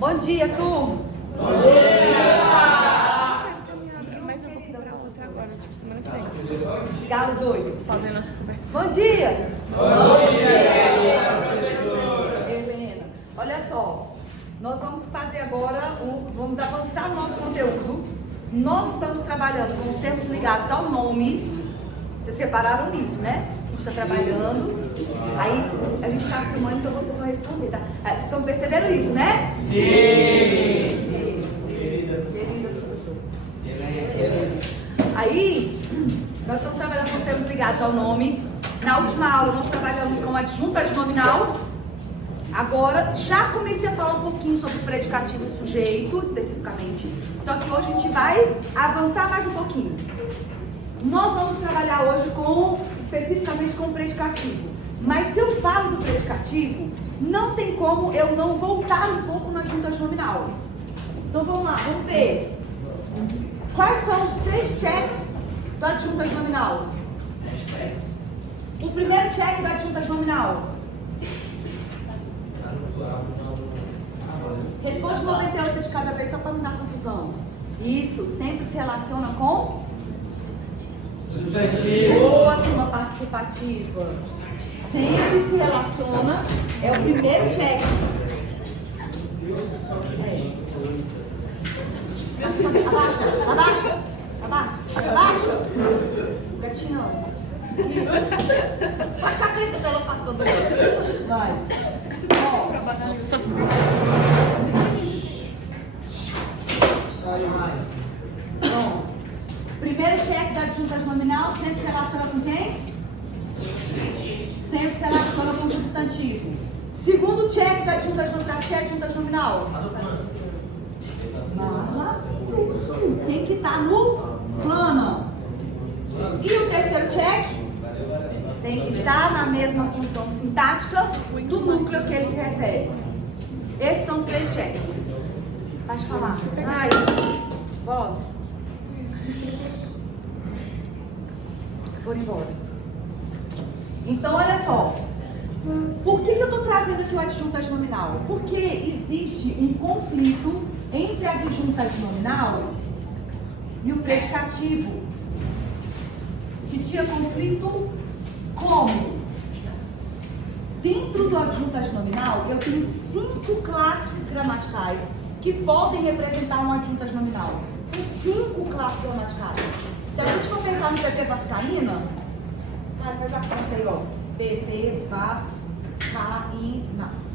Bom dia, turma. Bom dia! Mas eu vou procurar outra agora, tipo semana que vem. Galo doido. Pra ver nossa conversa. Bom dia. Bom dia! Helena, olha só. Nós vamos fazer agora, vamos avançar no nosso conteúdo. Nós estamos trabalhando com os termos ligados ao nome. Vocês repararam nisso, né? A gente está trabalhando. Aí a gente está filmando, então vocês vão responder, tá? Vocês estão percebendo isso, né? Sim! Querida professora. Aí, nós estamos trabalhando com os termos ligados ao nome. Na última aula, nós trabalhamos com adjunto adnominal. Agora, já comecei a falar um pouquinho sobre o predicativo do sujeito, especificamente. Só que hoje a gente vai avançar mais um pouquinho. Nós vamos trabalhar hoje especificamente com o predicativo. Mas se eu falo do predicativo, não tem como eu não voltar um pouco no adjunto adnominal. Então vamos lá, vamos ver. Quais são os 3 checks do adjunto adnominal? O primeiro check do adjunto adnominal. Responde 98 de cada vez, só para não dar confusão. Isso, sempre se relaciona com Substantivo. boa, turma participativa. Sempre se relaciona, é o primeiro check. Abaixa, abaixa, abaixa, abaixa. Gatinho. Isso. Só a cabeça dela passando ali. Vai. Nossa senhora. Bom, primeiro check da adjunto adnominal sempre se relaciona com quem? Sempre se relaciona com o substantivo. Segundo check da adjunto adnominal, se é adjunto adnominal? Maravilhoso. Tem que estar no plano. E o terceiro check? Tem que estar na mesma função sintática do núcleo que ele se refere. Esses são os 3 checks. Pode falar. Ai, vozes. Foram embora. Então, olha só. Por que eu estou trazendo aqui o adjunto adnominal? Porque existe um conflito entre a adjunto adnominal e o predicativo. Titia, conflito como? Dentro do adjunto adnominal, eu tenho 5 classes gramaticais que podem representar um adjunto adnominal. São 5 classes gramaticais. Se a gente for pensar no PP vascaína, faz a conta aí, ó. PP vascaína.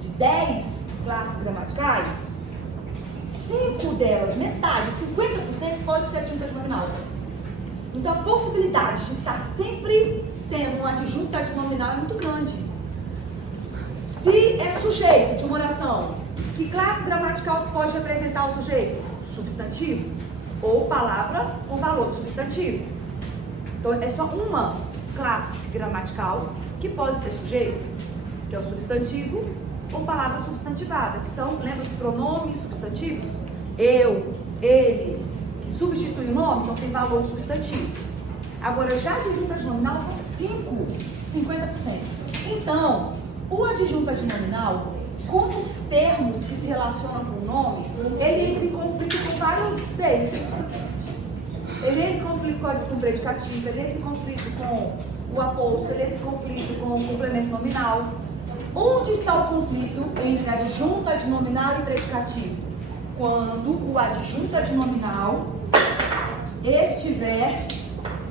De 10 classes gramaticais, 5 delas, metade, 50% pode ser adjunto adnominal. Então a possibilidade de estar sempre tendo um adjunto adnominal é muito grande. Se é sujeito de uma oração, que classe gramatical pode representar o sujeito? Substantivo ou palavra com valor de substantivo. Então é só uma classe gramatical que pode ser sujeito, que é o substantivo, ou palavra substantivada, que são, lembra dos pronomes substantivos? Eu, ele, que substitui o nome, então tem valor de substantivo. Agora, já adjunto adnominal são 50%. Então, o adjunto adnominal, com os termos que se relacionam com o nome, ele entra em conflito com vários deles. Ele entra em conflito com o predicativo, ele entra em conflito com o aposto, ele entra em conflito com o complemento nominal. Onde está o conflito entre adjunto adnominal e predicativo? Quando o adjunto adnominal estiver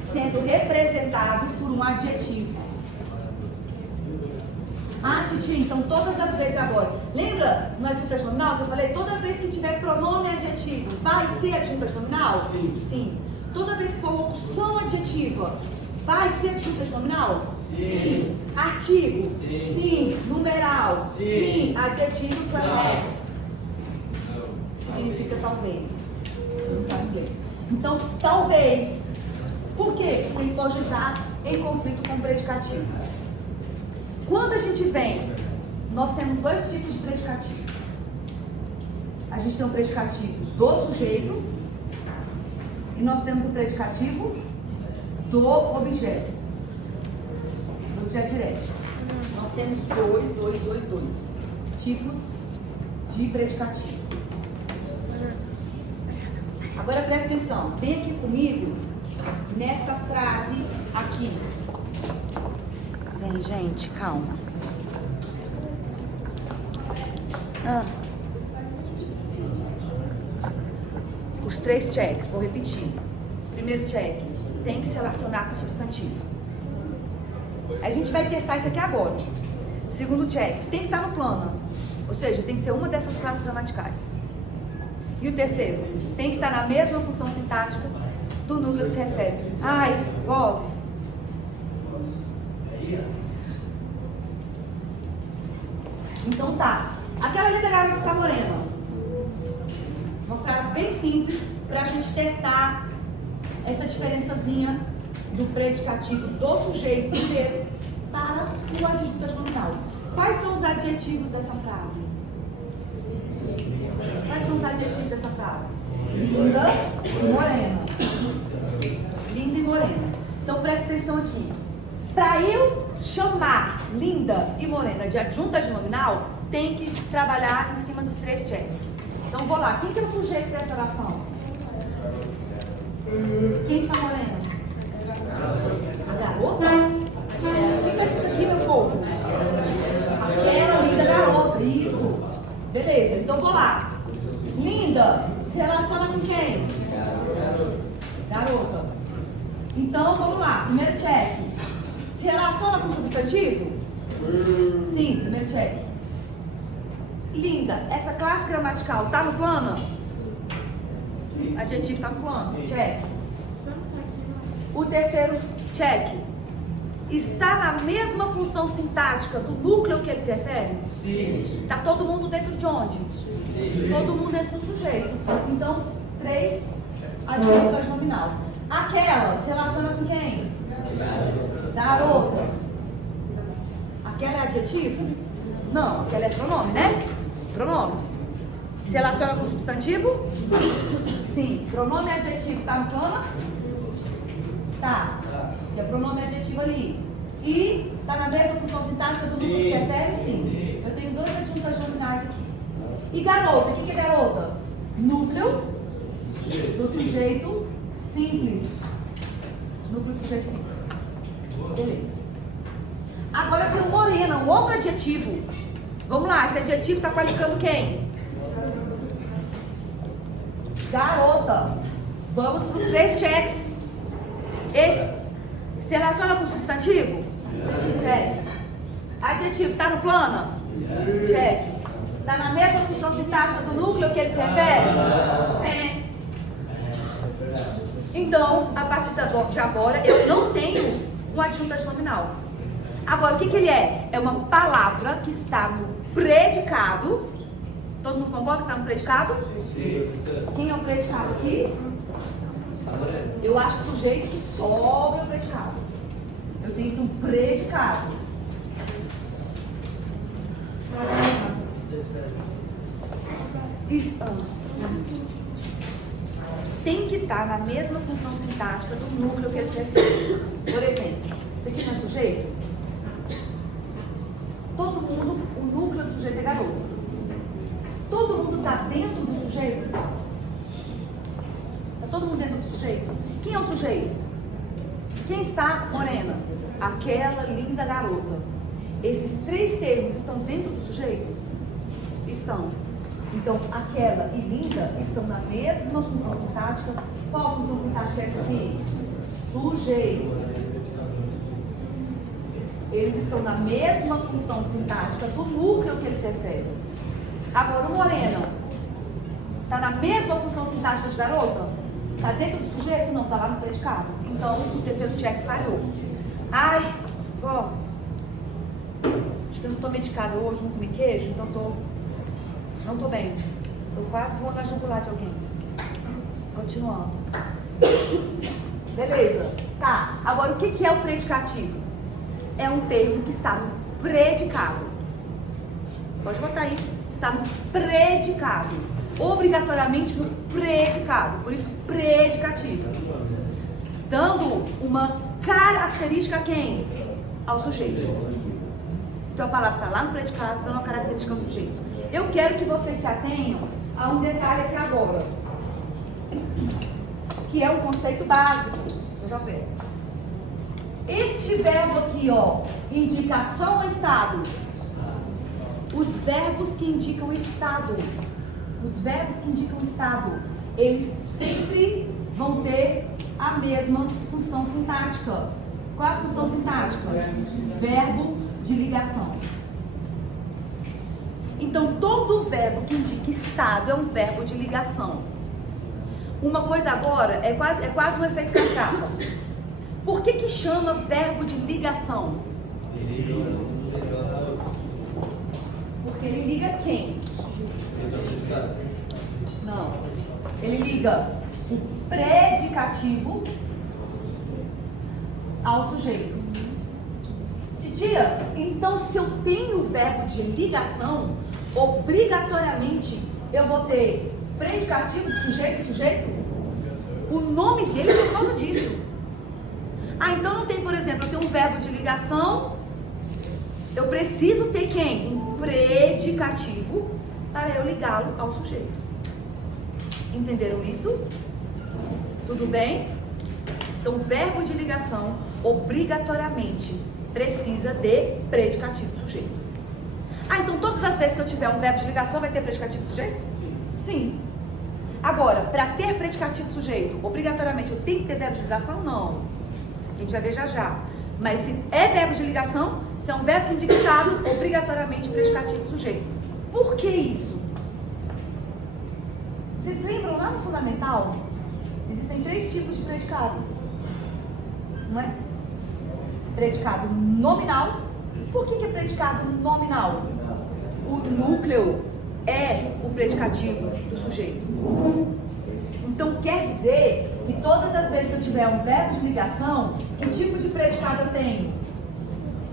sendo representado por um adjetivo. Ah, Titi, então todas as vezes agora. Lembra no adjunto adnominal que eu falei? Toda vez que tiver pronome adjetivo, vai ser adjunto adnominal? Sim. Sim. Toda vez que for locução adjetiva, vai ser adjunto adnominal? Sim. Artigo? Sim. Sim. Numeral? Sim. Adjetivo Não. plus significa talvez. Você não sabe inglês. Então, talvez. Por quê? Porque ele pode entrar em conflito com o predicativo. Quando a gente vem, nós temos 2 tipos de predicativo. A gente tem o predicativo do sujeito e nós temos o predicativo do objeto. Do objeto direto. Nós temos dois tipos de predicativo. Agora presta atenção, vem aqui comigo nesta frase aqui. Vem, gente, calma. Os 3 checks, vou repetir. Primeiro check, tem que se relacionar com o substantivo. A gente vai testar isso aqui agora. Segundo check, tem que estar no plano. Ou seja, tem que ser uma dessas classes gramaticais. E o terceiro, tem que estar na mesma função sintática do núcleo que se refere. Ai, vozes. Então tá. Aquela linda garota está morena. Uma frase bem simples para a gente testar essa diferençazinha do predicativo do sujeito inteiro para o adjunto nominal. Quais são os adjetivos dessa frase? Quais são os adjetivos dessa frase? Linda e morena. Linda e morena. Então presta atenção aqui. Para eu chamar linda e morena de adjunta nominal, tem que trabalhar em cima dos 3 checks. Então vou lá. Quem que é o sujeito dessa oração? Quem está morena? A garota? O que está escrito aqui, meu povo? Aquela linda garota. Isso. Beleza, então vou lá. Linda se relaciona com quem? Garota. Então vamos lá. Primeiro check. Se relaciona com substantivo? Sim, primeiro check. Linda, essa classe gramatical está no plano? Adjetivo está no plano. Check. O terceiro check. Está na mesma função sintática do núcleo que ele se refere? Sim. Está todo mundo dentro de onde? Sim. Todo mundo dentro do sujeito. Então, 3 adjuntos nominal. Aquela se relaciona com quem? Garota. Aquela é adjetivo? Não, aquela é pronome, né? Pronome. Se relaciona com substantivo? Sim. Pronome e adjetivo está no plano? Tá. E é pronome adjetivo ali. E está na mesma função sintática do núcleo que se refere? Sim. Eu tenho 2 adjuntos nominais aqui. E garota, o que é garota? Núcleo do sujeito simples. Núcleo do sujeito simples. Beleza. Agora eu tenho morena, um outro adjetivo. Vamos lá, esse adjetivo está qualificando quem? Garota. Vamos para os 3 checks. Esse se relaciona com o substantivo? Check. Adjetivo está no plano? Check. Está na mesma função sintática do núcleo que ele se refere? É. Então, a partir de agora, eu não tenho um adjunto nominal. Agora, o que ele é? É uma palavra que está no predicado. Todo mundo concorda que está no predicado? Sim. Quem é o predicado aqui? Eu acho sujeito que sobra o predicado. Eu tenho um predicado. Tem que estar na mesma função sintática do núcleo que ele se refere. Por exemplo, isso aqui não é sujeito? Todo mundo, o núcleo do sujeito é garoto. Todo mundo está dentro do sujeito? Está todo mundo dentro do sujeito? Quem é o sujeito? Quem está morena? Aquela linda garota. Esses 3 termos estão dentro do sujeito? Estão. Então, aquela e linda estão na mesma função sintática. Qual função sintática é essa aqui? Sujeito. Eles estão na mesma função sintática do núcleo que ele se refere. Agora, o moreno está na mesma função sintática de garota? Está dentro do sujeito? Não, está lá no predicado. Então, o terceiro check falhou. Ai, vozes. Acho que eu não estou medicada hoje, não comi queijo, então não estou bem. Estou quase voando na jugular de alguém. Continuando. Beleza. Tá. Agora, o que é o predicativo? É um termo que está no predicado. Pode botar aí. Está no predicado. Obrigatoriamente no predicado. Por isso, predicativo. Dando uma característica a quem? Ao sujeito. Então a palavra está lá no predicado, dando uma característica ao sujeito. eu quero que vocês se atenham a um detalhe aqui agora, que é um conceito básico. Eu já pego. Este verbo aqui, ó, indicação ou estado? Os verbos que indicam estado, eles sempre vão ter a mesma função sintática. Qual é a função sintática? Verbo de ligação. Então, todo verbo que indica estado é um verbo de ligação. Uma coisa agora, é quase um efeito cascata. Por que chama verbo de ligação? Porque ele liga quem? Não. Ele liga o predicativo ao sujeito. Titia, então se eu tenho o verbo de ligação, obrigatoriamente eu vou ter predicativo de sujeito e sujeito? O nome dele é por causa disso. Ah, então não tem, por exemplo, eu tenho um verbo de ligação, eu preciso ter quem? Um predicativo para eu ligá-lo ao sujeito. Entenderam isso? Tudo bem? Então, verbo de ligação obrigatoriamente precisa de predicativo do sujeito. Ah, então todas as vezes que eu tiver um verbo de ligação vai ter predicativo do sujeito? Sim. Agora, para ter predicativo do sujeito, obrigatoriamente eu tenho que ter verbo de ligação? Não. A gente vai ver já já. Mas se é verbo de ligação, se é um verbo que indica estado, obrigatoriamente predicativo do sujeito. Por que isso? Vocês lembram lá no fundamental? Existem 3 tipos de predicado. Não é? Predicado nominal. Por que é predicado nominal? O núcleo é o predicativo do sujeito. Então quer dizer que todas as vezes que eu tiver um verbo de ligação, que tipo de predicado eu tenho?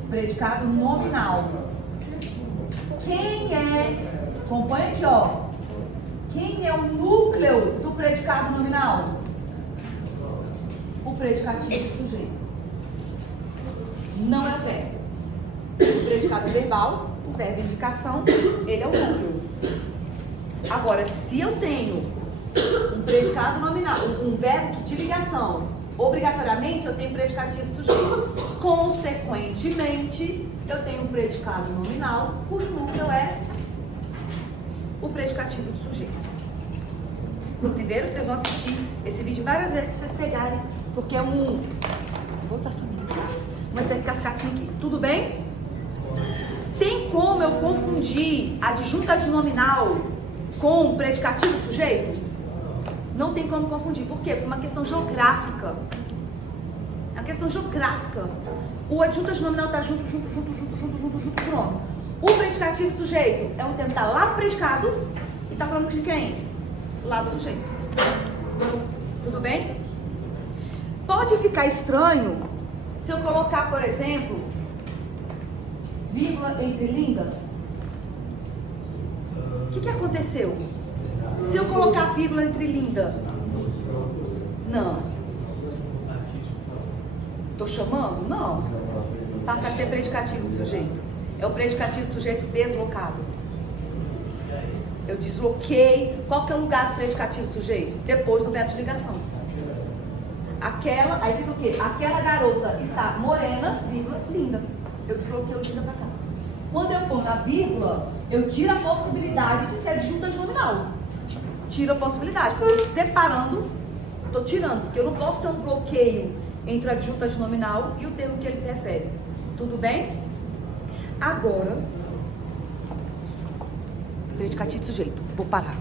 Predicado nominal. Quem é? Acompanha aqui, ó. Quem é o núcleo do predicado nominal? O predicativo do sujeito. Não é o verbo. O predicado verbal, o verbo indicação, ele é o núcleo. Agora, se eu tenho um predicado nominal, um verbo de ligação, obrigatoriamente eu tenho predicativo do sujeito. Consequentemente, eu tenho um predicado nominal, cujo núcleo é o predicativo do sujeito. Entenderam? Vocês vão assistir esse vídeo várias vezes para vocês pegarem, porque é um... Vou usar sua mesa, tá? Um efeito cascatinho aqui. Tudo bem? Tem como eu confundir adjunta adnominal com predicativo do sujeito? Não tem como confundir. Por quê? Por uma questão geográfica. É uma questão geográfica. O adjunto adnominal está junto com o nome. O predicativo do sujeito é um termo que está lá no predicado e está falando de quem? Lá do sujeito. Tudo bem? Pode ficar estranho se eu colocar, por exemplo, vírgula entre linda. O que aconteceu? Se eu colocar vírgula entre linda, não. Estou chamando? Não. Passa a ser predicativo do sujeito. É o predicativo do sujeito deslocado. Eu desloquei. Qual que é o lugar do predicativo do sujeito? Depois do verbo de ligação. Aquela, aí fica o quê? Aquela garota está morena, vírgula, linda. Eu desloquei o linda para cá. Quando eu pôr na vírgula, eu tiro a possibilidade de ser adjunto adnominal. Tiro a possibilidade, porque eu estou separando, estou tirando, porque eu não posso ter um bloqueio entre o adjunto adnominal e o termo que ele se refere. Tudo bem? Agora, predicativo de sujeito. Vou parar.